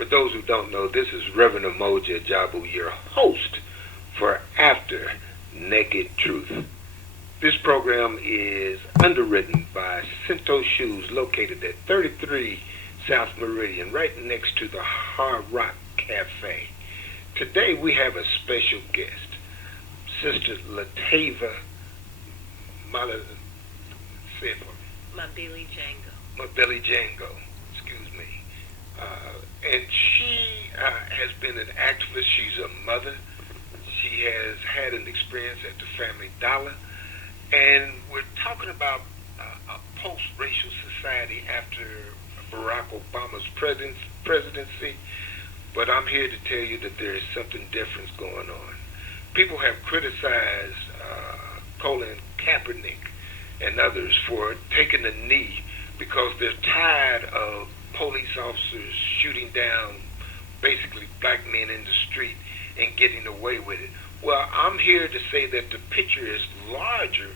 For those who don't know, this is Reverend Emoja Ajabu, your host for After Naked Truth. This program is underwritten by Cento Shoes, located at 33 South Meridian, right next to the Hard Rock Cafe. Today we have a special guest, Sister Latavia. Say it for me. My Billy Django. My Billy Django, excuse me. And she has been an activist. She's a mother. She has had an experience at the Family Dollar. And we're talking about a post-racial society after Barack Obama's presidency. But I'm here to tell you that there is something different going on. People have criticized Colin Kaepernick and others for taking a knee because they're tired of police officers shooting down basically black men in the street and getting away with it. Well, I'm here to say that the picture is larger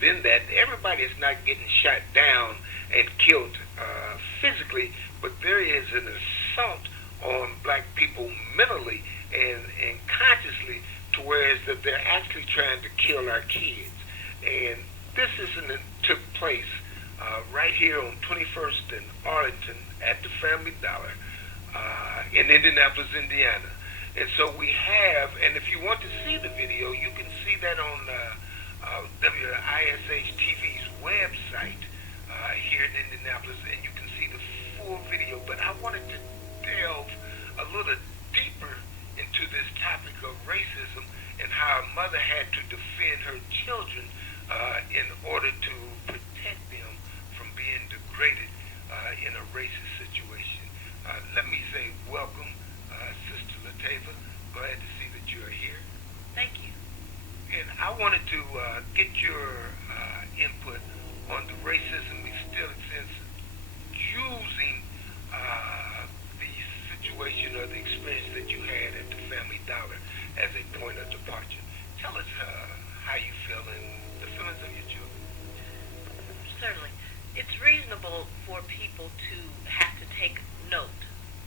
than that. Everybody is not getting shot down and killed physically, but there is an assault on black people mentally and consciously, to where that they're actually trying to kill our kids. And this took place right here on 21st and Arlington at the Family Dollar in Indianapolis, Indiana. And so we have, and if you want to see the video, you can see that on WISH TV's website here in Indianapolis, and you can see the full video. But I wanted to delve a little deeper into this topic of racism and how a mother had to defend her children in order to protect them from being degraded in a racist situation. Let me say welcome, Sister Latavia. Glad to see that you are here. Thank you. And I wanted to get your input on the racism we still exist, using the situation or the experience that you had at the Family Dollar as a point of departure. Tell us how you feel and the feelings of your children. Certainly. It's reasonable for people to have to take note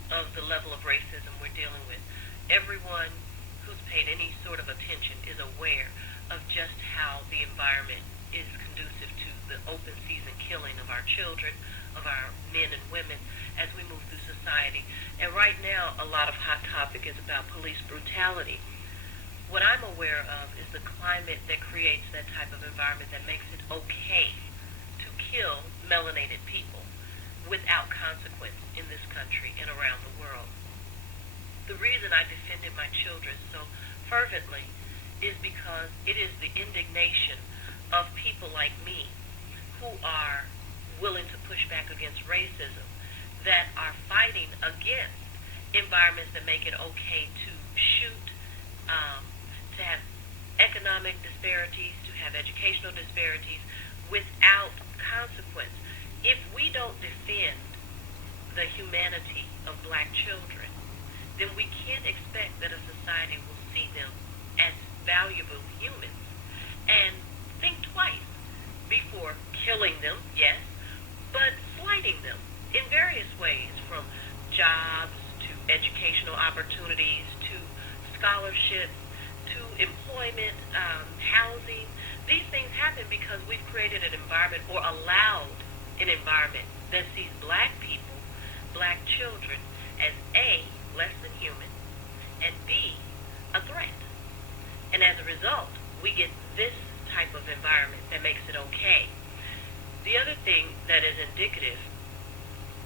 of the level of racism we're dealing with. Everyone who's paid any sort of attention is aware of just how the environment is conducive to the open season killing of our children, of our men and women as we move through society. And right now, a lot of hot topic is about police brutality. What I'm aware of is the climate that creates that type of environment that makes it okay to kill melanated people without consequence in this country and around the world. The reason I defended my children so fervently is because it is the indignation of people like me who are willing to push back against racism, that are fighting against environments that make it okay to shoot, to have economic disparities, to have educational disparities without consequence. If we don't defend the humanity of black children, then we can't expect that a society will see them as valuable humans and think twice before killing them, yes, but slighting them in various ways, from jobs to educational opportunities to scholarships to employment, housing. These things happen because we've created an environment or allowed an environment that sees black people, black children, as A, less than human, and B, a threat. And as a result, we get this type of environment that makes it okay. The other thing that is indicative,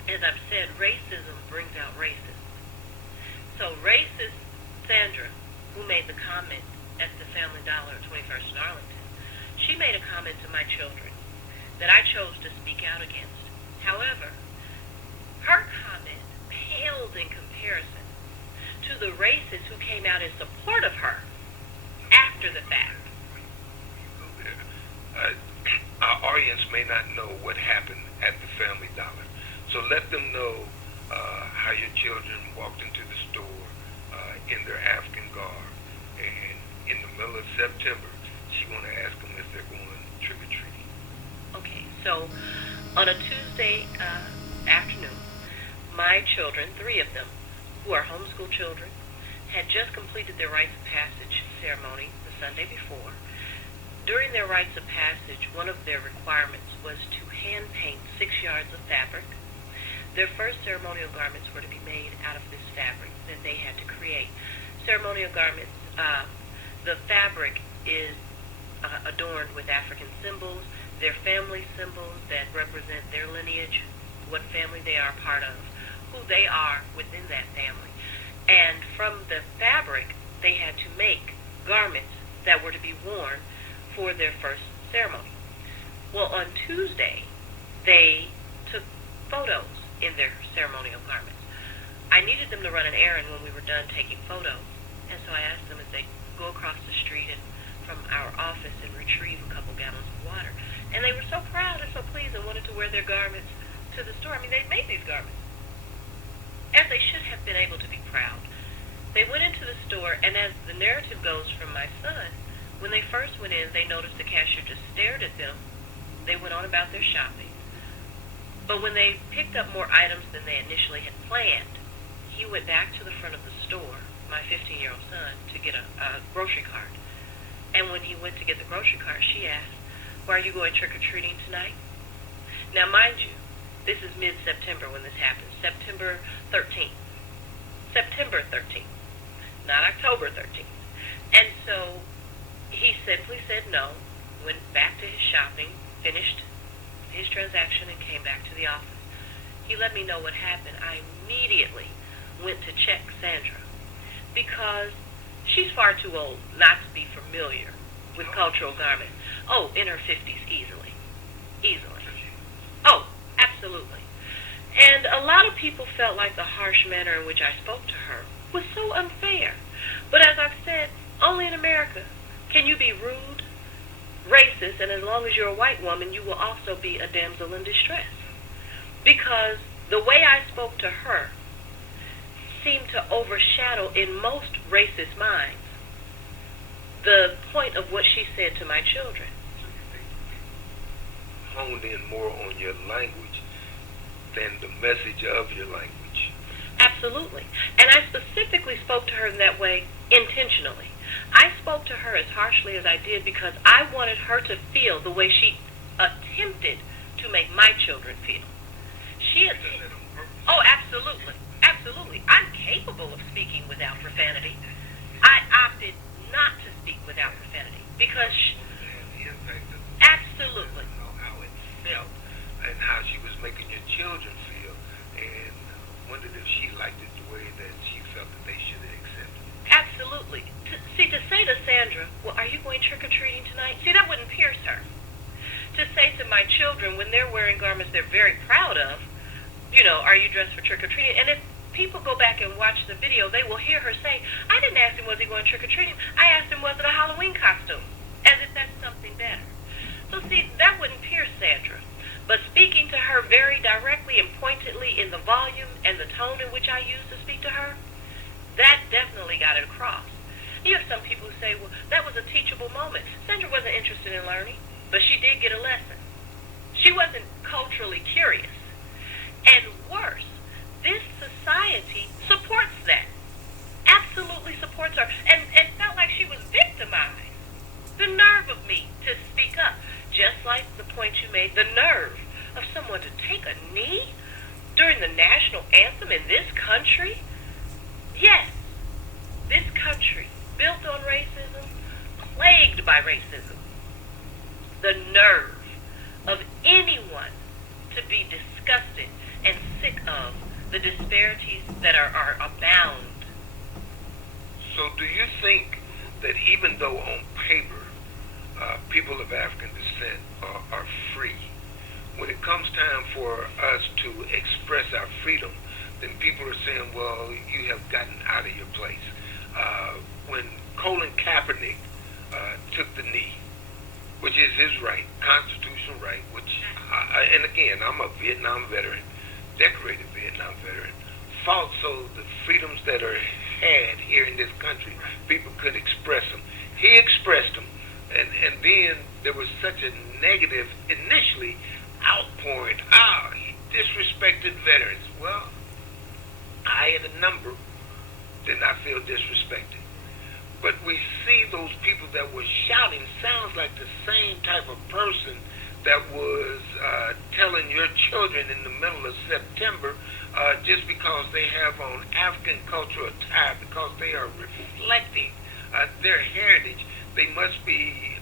as I've said, racism brings out racism. So racist Sandra, who made the comment at the Family Dollar at 21st and Arlington, she made a comment to my children that I chose to speak out against. However, her comment paled in comparison to the racists who came out in support of her after the fact. Our audience may not know what happened at the Family Dollar, so let them know how your children walked into the store in their African garb, and in the middle of September, she want to ask them if they're going trick-or-treating. Okay, so on a Tuesday afternoon, my children, 3 of them, who are homeschool children, had just completed their rites of passage ceremony the Sunday before. During their rites of passage, one of their requirements was to hand paint 6 yards of fabric. Their first ceremonial garments were to be made out of this fabric that they had to create. Ceremonial garments, the fabric is adorned with African symbols, their family symbols that represent their lineage, what family they are part of, who they are within that family. And from the fabric, they had to make garments that were to be worn for their first ceremony. Well, on Tuesday, they took photos in their ceremonial garments. I needed them to run an errand when we were done taking photos, and so I asked them if they go across the street and from our office and retrieve a couple gallons of water. And they were so proud and so pleased and wanted to wear their garments to the store. I mean, they made these garments, as they should have been able to be proud. They went into the store, and as the narrative goes from my son, when they first went in, they noticed the cashier just stared at them. They went on about their shopping. But when they picked up more items than they initially had planned, he went back to the front of the store, my 15-year-old son, to get a grocery cart. And when he went to get the grocery cart, she asked, "Well, are you going trick-or-treating tonight?" Now, mind you, this is mid-September when this happened, September 13th. September 13th, not October 13th. And so he simply said no, went back to his shopping, finished his transaction, and came back to the office. He let me know what happened. I immediately went to check Sandra because she's far too old not to be familiar with cultural garments. Oh, in her 50s easily. Easily. Oh, absolutely. And a lot of people felt like the harsh manner in which I spoke to her was so unfair. But as I've said, only in America can you be rude, racist, and as long as you're a white woman, you will also be a damsel in distress. Because the way I spoke to her seemed to overshadow in most racist minds the point of what she said to my children. Honed in more on your language than the message of your language. Absolutely. And I specifically spoke to her in that way intentionally. I spoke to her as harshly as I did because I wanted her to feel the way she attempted to make my children feel. Oh, absolutely. Absolutely. I'm capable of speaking without profanity. I opted not to speak without profanity because absolutely. How it felt and how she was making your children feel, and wondered if she liked it the way that she felt that they should have accepted it. Absolutely. To say to Sandra, "Well, are you going trick-or-treating tonight?" See, that wouldn't pierce her. To say to my children, when they're wearing garments they're very proud of, "Are you dressed for trick-or-treating?" And if people go back and watch the video, they will hear her say, "I didn't ask him was he going trick-or-treating. I asked him was it a Halloween costume," as if that's something better. So see, that wouldn't pierce Sandra. But speaking to her very directly and pointedly in the volume and the tone in which I used to speak to her, that definitely got it across. You have some people who say, "Well, that was a teachable moment." Sandra wasn't interested in learning, but she did get a lesson. She wasn't culturally curious. And worse, this society supports that. Absolutely supports her. And felt like she was victimized. The nerve of me to speak up. Just like the point you made, the nerve of someone to take a knee during the national anthem in this country. Yes, this country, built on racism, plagued by racism. The nerve of anyone to be disgusted and sick of the disparities that are abound. So do you think that even though on paper people of African descent are free, when it comes time for us to express our freedom, then people are saying, "Well, you have gotten out of your place"? When Colin Kaepernick took the knee, which is his right, constitutional right, which, and again, I'm a Vietnam veteran, decorated Vietnam veteran, fought so the freedoms that are had here in this country, people could express them. He expressed them, and then there was such a negative, initially, outpouring. He disrespected veterans. Well, I had a number did not feel disrespected. But we see those people that were shouting sounds like the same type of person that was telling your children in the middle of September just because they have on African cultural attire, because they are reflecting their heritage, they must be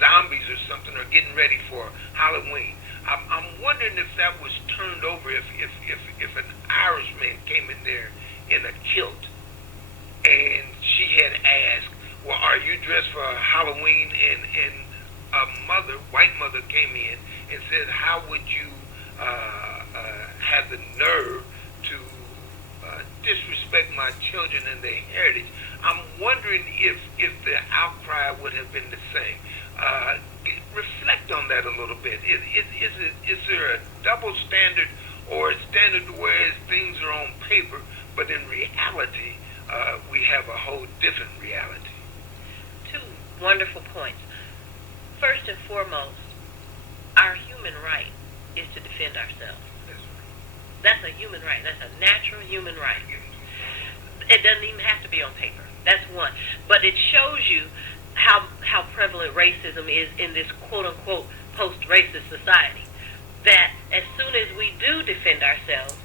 zombies or something, or getting ready for Halloween. I'm wondering if that was turned over, if an Irishman came in there in a kilt and she had asked, well, are you dressed for Halloween? And a white mother came in and said, how would you have the nerve to disrespect my children and their heritage? I'm wondering if the outcry would have been the same. Reflect on that a little bit. Is there a double standard, or a standard where things are on paper, but in reality, we have a whole different reality? Two wonderful points. First and foremost, our human right is to defend ourselves. That's a human right. That's a natural human right. It doesn't even have to be on paper. That's one. But it shows you how prevalent racism is in this quote-unquote post-racist society. That as soon as we do defend ourselves,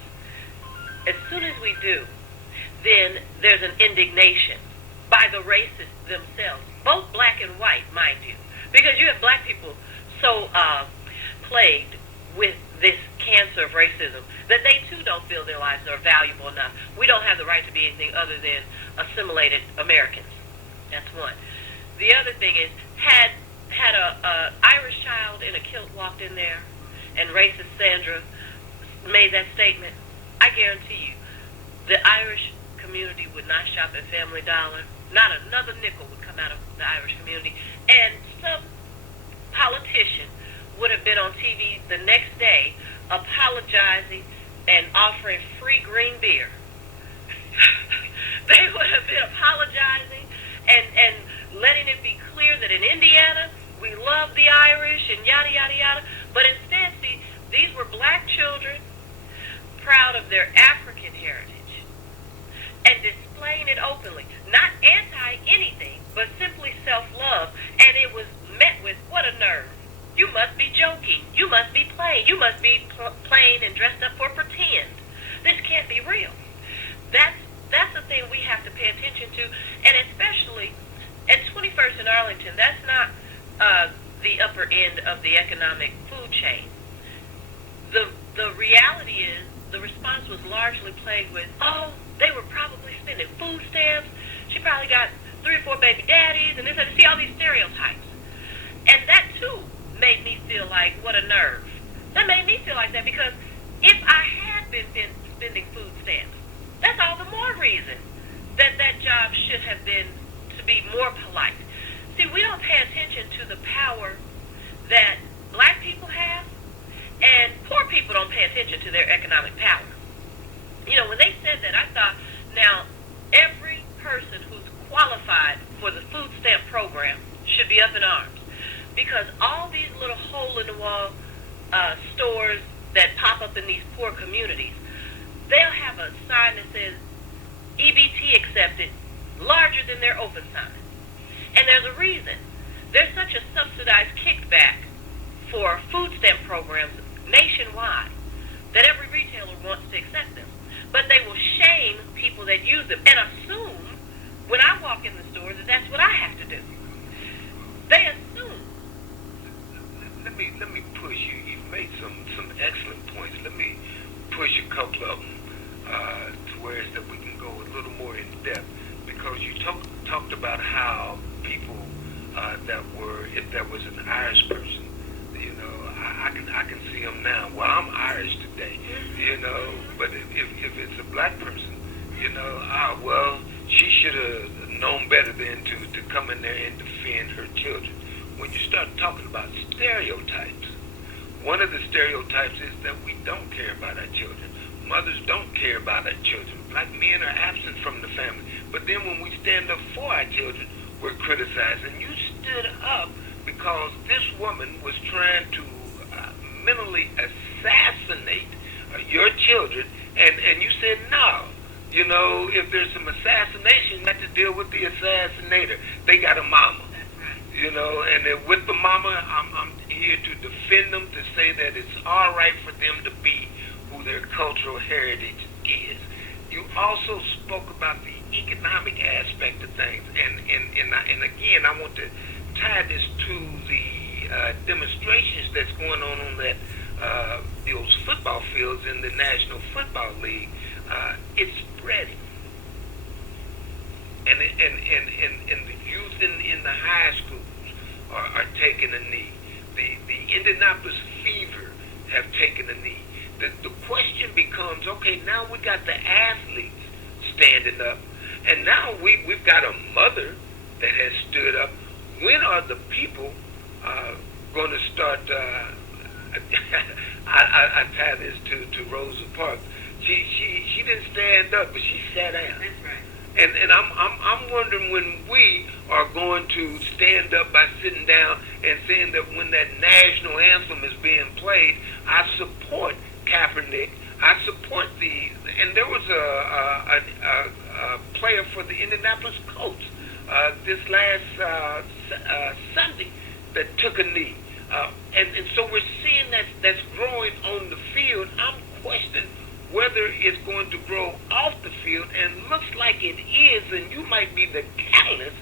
as soon as we do, then there's an indignation by the racists themselves, both black and white, mind you. Because you have black people so plagued with this cancer of racism that they too don't feel their lives are valuable enough. We don't have the right to be anything other than assimilated Americans. That's one. The other thing is, had a Irish child in a kilt walked in there and racist Sandra made that statement, I guarantee you the Irish community would not shop at Family Dollar. Not another nickel would come out of the Irish community. And some politician would have been on TV the next day apologizing and offering free green beer. They would have been apologizing and letting it be clear that in Indiana we love the Irish and yada yada yada. But instead, see, these were black children proud of their African heritage and displaying it openly, not anti-anything, but simply self-love, and it was met with, what a nerve. You must be joking. You must be playing. You must be playing and dressed up for pretend. This can't be real. That's the thing we have to pay attention to, and especially at 21st and Arlington, that's not the upper end of the economic food chain. The reality is, the response was largely plagued with, oh, they were probably spending food stamps. She probably got 3 or 4 baby daddies, and this and see all these stereotypes. And that too made me feel like, what a nerve. That made me feel like that because if I had been spending food stamps, that's all the more reason that that job should have been to be more polite. See, we don't pay attention to the power that black people have, and poor people don't pay attention to their economic power. You know, when they said that, I thought, now, every person who's qualified for the food stamp program should be up in arms. Because all these little hole-in-the-wall stores that pop up in these poor communities, they'll have a sign that says, EBT accepted, larger than their open sign. And there's a reason. There's such a subsidized kickback for food stamp programs nationwide that every retailer wants to accept them. But they will shame people that use them and assume when I walk in the store that that's what I have to do. They assume. Let me push you. You've made some excellent points. Let me push a couple of them to where it's that we can go a little more in depth, because you talked about how people that were, if that was an Irish person, you know, I can see them now. Well, I'm Irish today, you know, but if it's a black person, you know, well, she should have known better than to come in there and defend her children. When you start talking about stereotypes, one of the stereotypes is that we don't care about our children. Mothers don't care about our children. Black men are absent from the family. But then when we stand up for our children, we're criticized. And you stood up because this woman was trying to mentally assassinate your children, and you said, no, You know, if there's some assassination, you have to deal with the assassinator. They got a mama. You know, and then with the mama, I'm here to defend them, to say that it's all right for them to be who their cultural heritage is. You also spoke about the economic aspect of things, and again, I want to tie this to the demonstrations that's going on that those football fields in the National Football League. It's spreading, and the youth in the high schools are taking a knee. The Indianapolis Fever have taken a knee. The question becomes, okay, now we got the athletes standing up, and now we've got a mother that has stood up. When are the people going to start? I tie this to Rosa Parks. She didn't stand up, but she sat down. That's right. And I'm wondering when we are going to stand up by sitting down and saying that when that national anthem is being played, I support Kaepernick. I support and there was a player for the Indianapolis Colts this last Sunday that took a knee. And so we're seeing that's growing on the field. I'm questioning whether it's going to grow off the field, and looks like it is, and you might be the catalyst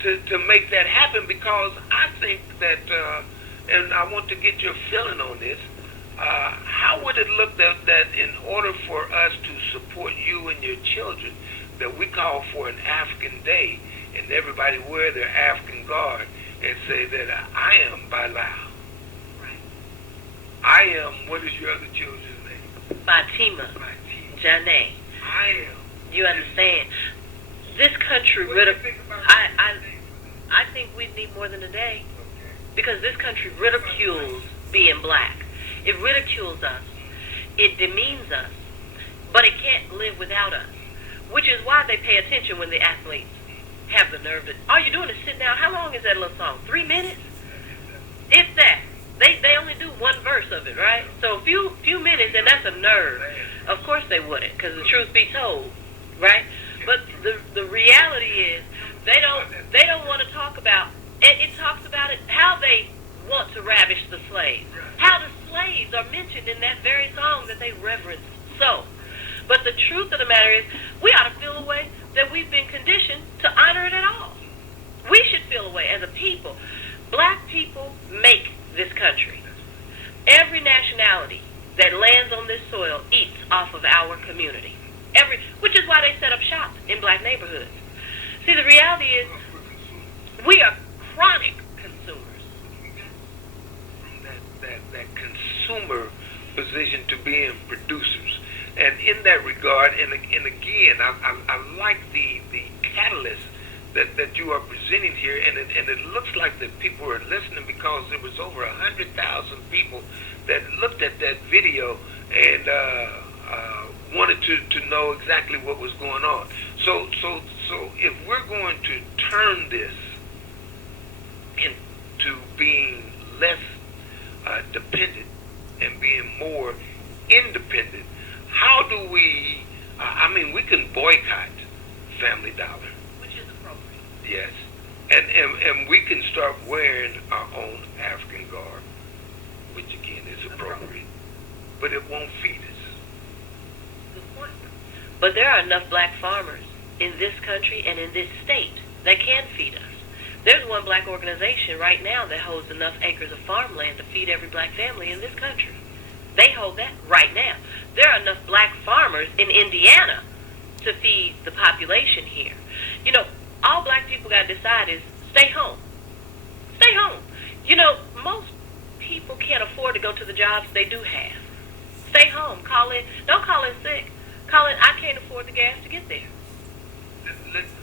to make that happen, because I think that, and I want to get your feeling on this, how would it look that in order for us to support you and your children, that we call for an African Day, and everybody wear their African garb and say that I am Bilal. Right. I am, what is your other children's name? Fatima. Janae. I am. You understand? This country What do you think about I think we need more than a day, Okay. because this country ridicules being black. It ridicules us. It demeans us. But it can't live without us. Which is why they pay attention when the athletes have the nerve to, all you're doing is sit down. How long is that little song? 3 minutes? If that. They only do one verse of it, right? So a few minutes, and that's a nerve. Of course they wouldn't, because the truth be told, right? But the reality is they don't want to talk about it. It talks about it, how they want to ravish the slaves, how the slaves are mentioned in that very song that they reverence so. But the truth of the matter is, we ought to feel a way that we've been conditioned to honor it at all. We should feel a way as a people. Black people make this country. Every nationality that lands on this soil eats off of our community. Which is why they set up shop in black neighborhoods. See, the reality is, we are chronic consumers. That consumer position to being producers. And in that regard, and again, I like the catalyst that you are presenting here, and it looks like that people are listening, because there was over 100,000 people that looked at that video and wanted to know exactly what was going on. So if we're going to turn this into being less dependent and being more independent, how do we? We can boycott Family Dollar. Yes, and we can start wearing our own African garb, which again is appropriate, but it won't feed us. Good point. But there are enough black farmers in this country and in this state that can feed us. There's one black organization right now that holds enough acres of farmland to feed every black family in this country. They hold that right now. There are enough black farmers in Indiana to feed the population here. You know, all black people got to decide is stay home. Stay home. You know, most people can't afford to go to the jobs they do have. Stay home. Call in. Don't call in sick. Call in, I can't afford the gas to get there.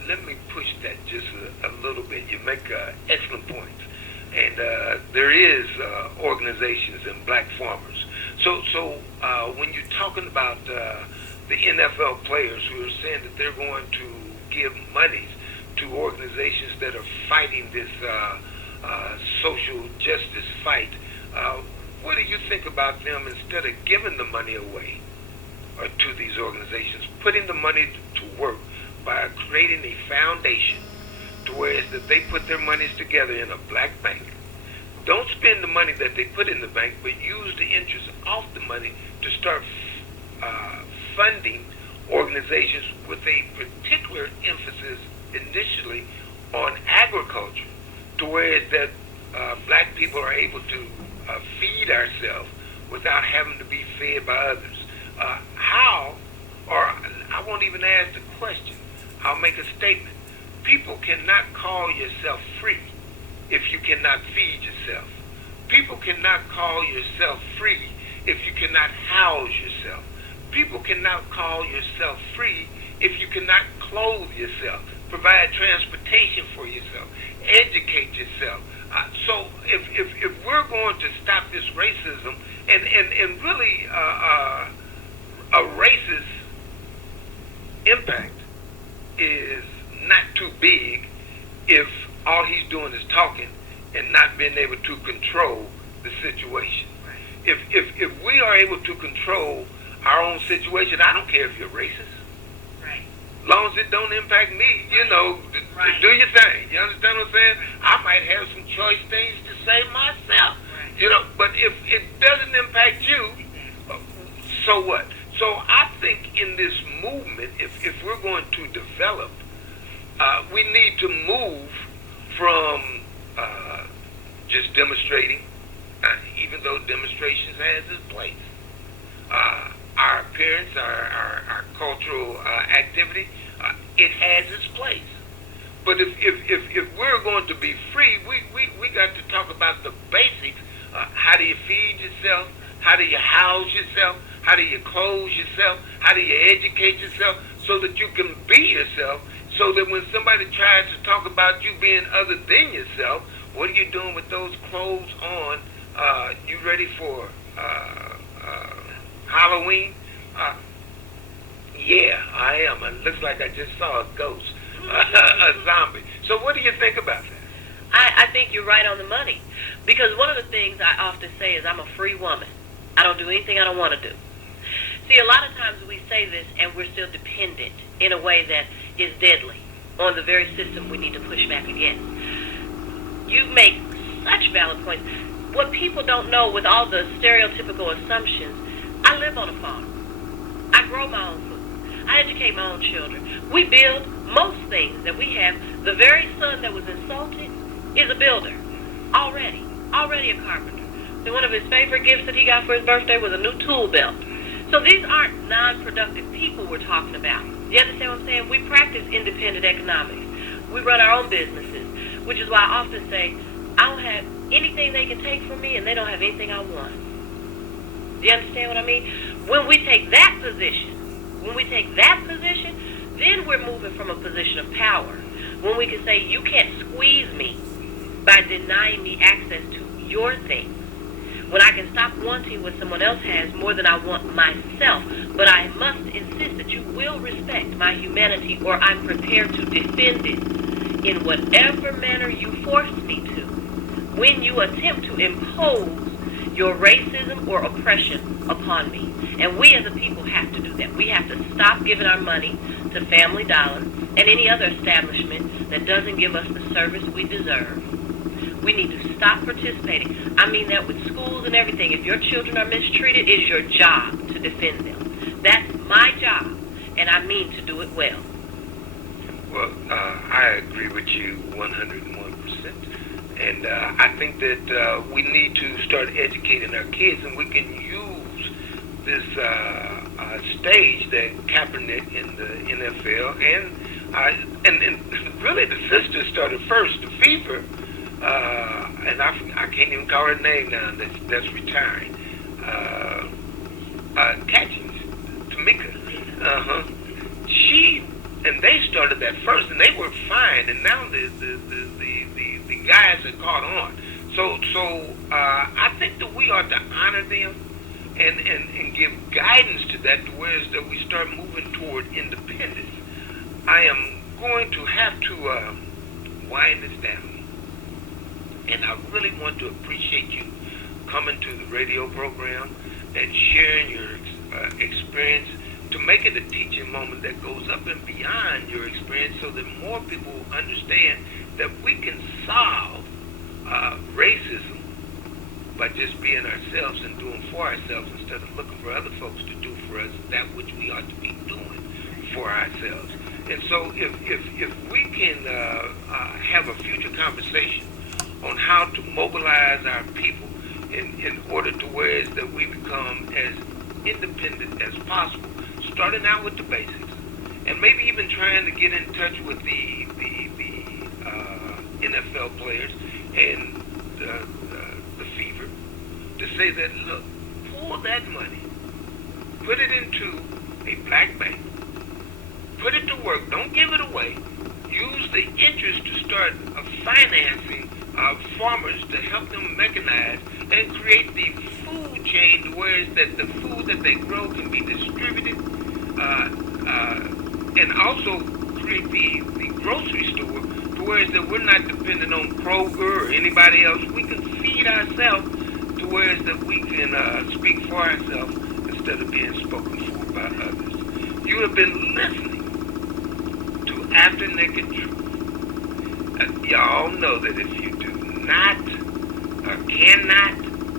Let me push that just a little bit. You make excellent points. And there is organizations and black farmers. So when you're talking about the NFL players who are saying that they're going to give monies to organizations that are fighting this social justice fight, what do you think about them, instead of giving the money away, to these organizations, putting the money to work by creating a foundation to where it's that they put their monies together in a black bank. Don't spend the money that they put in the bank, but use the interest off the money to start funding organizations with a particular emphasis initially on agriculture, to where it's that black people are able to feed ourselves without having to be fed by others. How, or I won't even ask the question, I'll make a statement. People cannot call yourself free if you cannot feed yourself. People cannot call yourself free if you cannot house yourself. People cannot call yourself free if you cannot clothe yourself, provide transportation for yourself, educate yourself. So if we're going to stop this racism, and really a racist impact is not too big if all he's doing is talking and not being able to control the situation. Right. If we are able to control our own situation, I don't care if you're racist. Right. Long as it don't impact me, you know, right. Do your thing. You understand what I'm saying? I might have some choice things to say myself. Right. You know, but if it doesn't impact you, so what? So I think in this movement, if we're going to develop, we need to move from just demonstrating, even though demonstrations has its place. Our appearance, our cultural activity, it has its place. But if we're going to be free, we got to talk about the basics. How do you feed yourself? How do you house yourself? How do you clothe yourself? How do you educate yourself so that you can be yourself? So that when somebody tries to talk about you being other than yourself, what are you doing with those clothes on? You ready for Halloween? Yeah, I am. It looks like I just saw a ghost, a zombie. So what do you think about that? I think you're right on the money. Because one of the things I often say is I'm a free woman. I don't do anything I don't want to do. See, a lot of times we say this and we're still dependent in a way that is deadly on the very system we need to push back against. You make such valid points. What people don't know with all the stereotypical assumptions, I live on a farm. I grow my own food. I educate my own children. We build most things that we have. The very son that was insulted is a builder. Already a carpenter. So one of his favorite gifts that he got for his birthday was a new tool belt. So these aren't non-productive people we're talking about. You understand what I'm saying? We practice independent economics. We run our own businesses, which is why I often say, I don't have anything they can take from me, and they don't have anything I want. Do you understand what I mean? When we take that position, then we're moving from a position of power. When we can say, you can't squeeze me by denying me access to your things. When I can stop wanting what someone else has more than I want myself, but I must insist that you will respect my humanity, or I'm prepared to defend it in whatever manner you force me to. When you attempt to impose your racism or oppression upon me. And we as a people have to do that. We have to stop giving our money to Family Dollar and any other establishment that doesn't give us the service we deserve. We need to stop participating. I mean that with schools and everything. If your children are mistreated, it is your job to defend them. That's my job, and I mean to do it well. Well, I agree with you 101%. And I think that we need to start educating our kids, and we can use this stage that Kaepernick in the NFL and really the sister started first, the Fever, and I can't even call her name now. That's retiring. Catchings, Tamika. She and they started that first, and they were fine, and now the guys have caught on. So I think that we ought to honor them and give guidance to that, to where is that we start moving toward independence. I am going to have to wind this down, and I really want to appreciate you coming to the radio program and sharing your experience to make it a teaching moment that goes up and beyond your experience so that more people understand that we can solve racism by just being ourselves and doing for ourselves instead of looking for other folks to do for us that which we ought to be doing for ourselves. And so if we can have a future conversation on how to mobilize our people in order to where is that we become as independent as possible, starting out with the basics, and maybe even trying to get in touch with the NFL players and the fever to say that, look, pull that money, put it into a black bank, put it to work, don't give it away, use the interest to start financing farmers to help them mechanize and create the food chain to where is that the food that they grow can be distributed, and also create the grocery store to where is that we're not dependent on Kroger or anybody else. We can feed ourselves to where is that we can speak for ourselves instead of being spoken for by others. You have been listening to After Naked Truth. Y'all know that if you do not or cannot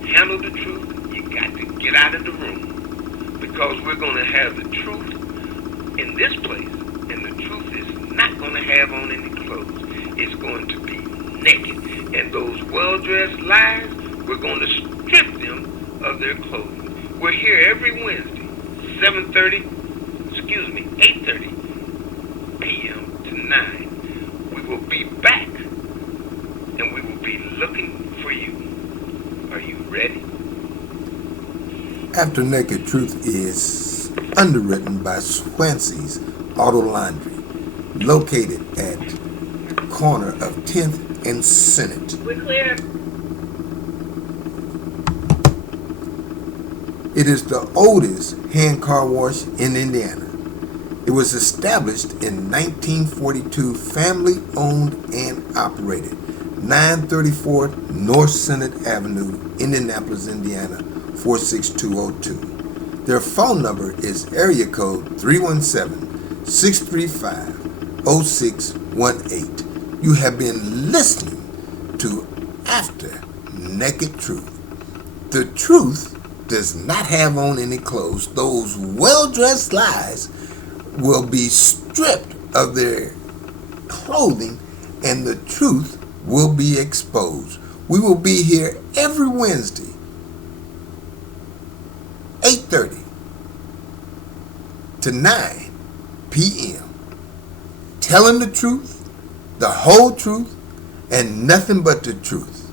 handle the truth, you got to get out of the room, because we're going to have the truth in this place, and the truth is not going to have on any clothes. It's going to be naked, and those well-dressed lies, we're going to strip them of their clothing. We're here every Wednesday, 8:30 p.m. to 9. We will be back, and we will be looking for you. Are you ready? After Naked Truth is underwritten by Swansea's Auto Laundry, located at corner of 10th and Senate. We're clear. It is the oldest hand car wash in Indiana. It was established in 1942, family owned and operated, 934 North Senate Avenue, Indianapolis, Indiana, 46202. Their phone number is area code 317-635-0618. You have been listening to After Naked Truth. The truth does not have on any clothes. Those well-dressed lies will be stripped of their clothing, and the truth will be exposed. We will be here every Wednesday, 8:30 to 9 p.m. telling the truth, the whole truth, and nothing but the truth.